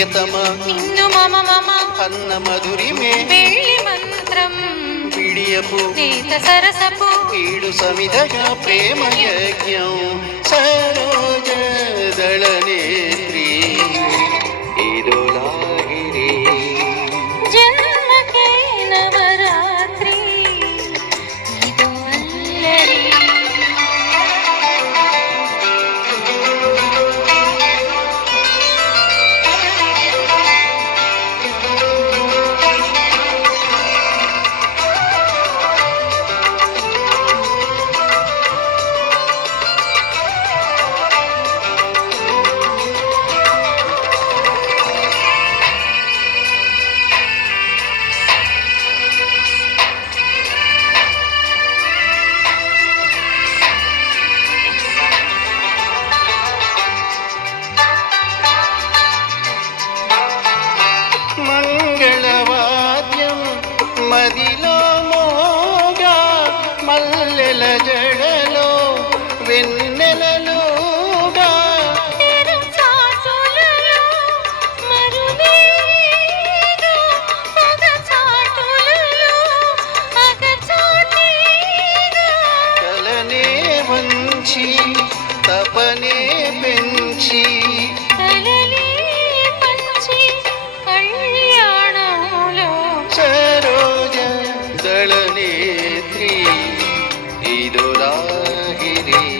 ಪ್ರಿಯತಮ ಇನ್ನು ಮಮ ಮಮ ಅನ್ನ ಮಧುರಿಮೆ ಬೆಳ್ಳಿ ಮಂತ್ರಂ పిడియపు నీత సరసపు. వీడు సమిధగా ప్రేమ యజ్ఞం. సరోజ దళనే మదిలో మోగా మల్లెల జడలో వెన్నెలలోగా తపనే పెంచి. ಶ್ರೀ